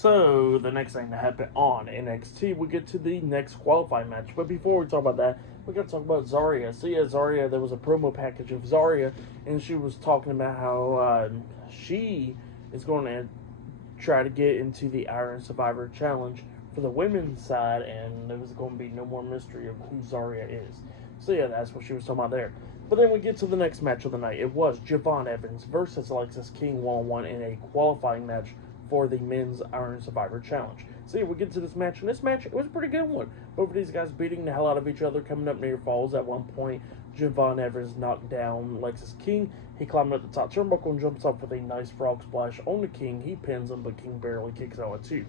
So, the next thing that happened on NXT, we get to the next qualifying match. But before we talk about that, we got to talk about Zarya. So, yeah, Zarya, there was a promo package of Zarya, and she was talking about how she is going to try to get into the Iron Survivor Challenge for the women's side, and there was going to be no more mystery of who Zarya is. So, yeah, that's what she was talking about there. But then we get to the next match of the night. It was Javon Evans versus Lexis King one-on-one in a qualifying match for the men's Iron Survivor Challenge. So yeah, we get to this match, and this match, it was a pretty good one. Both of these guys beating the hell out of each other, coming up near falls. At one point, Javon Evans knocked down Lexis King. He climbed up the top turnbuckle and jumps up with a nice frog splash on the King. He pins him, but King barely kicks out at two.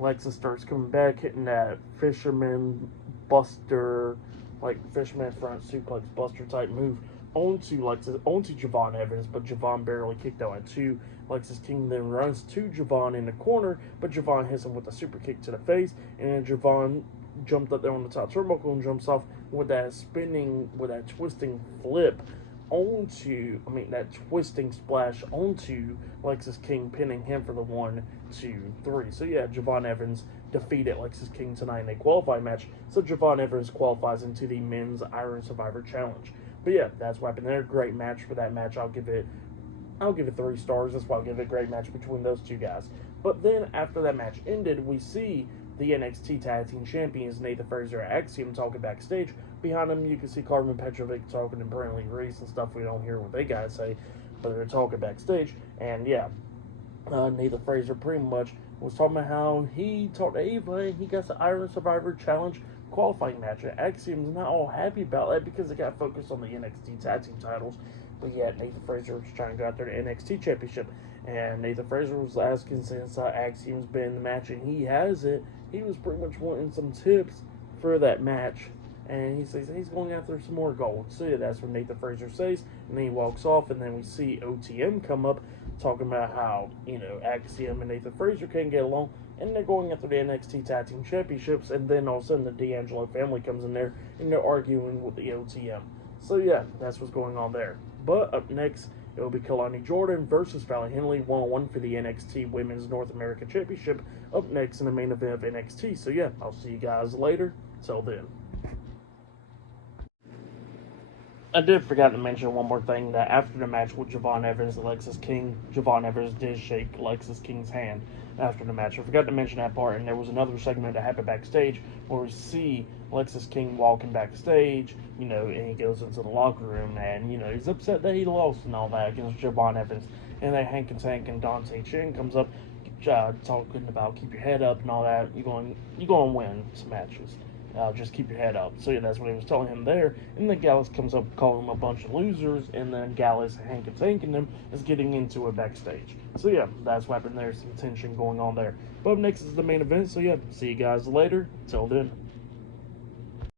Lexis starts coming back, hitting that fisherman buster, like fisherman front suplex buster type move onto Javon Evans, but Javon barely kicked out at two. Lexis King then runs to Javon in the corner, but Javon hits him with a super kick to the face, and then Javon jumped up there on the top turnbuckle and jumps off with that twisting flip that twisting splash onto Lexis King, pinning him for the 1, 2, 3. So yeah, Javon Evans defeated Lexis King tonight in a qualifying match, so Javon Evans qualifies into the Men's Iron Survivor Challenge. But yeah, that's what happened there. Great match for that match. I'll give it 3 stars. That's why I'll give it a great match between those two guys. But then after that match ended, we see the NXT Tag Team Champions Nathan Frazer and Axiom talking backstage. Behind them, you can see Carmen Petrovic talking to Brantley Reese and stuff. We don't hear what they guys say, but they're talking backstage. And yeah, Nathan Frazer pretty much was talking about how he talked to Ava and he got the Iron Survivor Challenge qualifying match. And Axiom's not all happy about that because they got focused on the NXT Tag Team titles. But yeah, Nathan Frazer was trying to go out there to NXT Championship. And Nathan Frazer was asking, since Axiom's been in the match and he has it, he was pretty much wanting some tips for that match. And he says he's going after some more gold. So yeah, that's what Nathan Frazer says. And then he walks off, and then we see OTM come up talking about how, Axiom and Nathan Frazer can't get along. And they're going after the NXT Tag Team Championships. And then all of a sudden the D'Angelo family comes in there and they're arguing with the OTM. So yeah, that's what's going on there. But up next, it will be Kalani Jordan versus Valley Henley one-on-one for the NXT Women's North American Championship up next in the main event of NXT. So yeah, I'll see you guys later. Till then. I did forget to mention one more thing, that after the match with Javon Evans and Lexis King, Javon Evans did shake Lexis King's hand after the match. I forgot to mention that part, and there was another segment that happened backstage where we see Lexis King walking backstage, and he goes into the locker room, and, he's upset that he lost and all that against Javon Evans. And then Hank and Tank and Dante Chen comes up talking about keep your head up and all that. You're going to win some matches. Just keep your head up. So yeah, that's what he was telling him there. And then Gallus comes up calling him a bunch of losers, and then Gallus, Hank, and Tank and them is getting into it backstage. So yeah, that's what happened there. Some tension going on there. But up next is the main event. So yeah, see you guys later. Till then.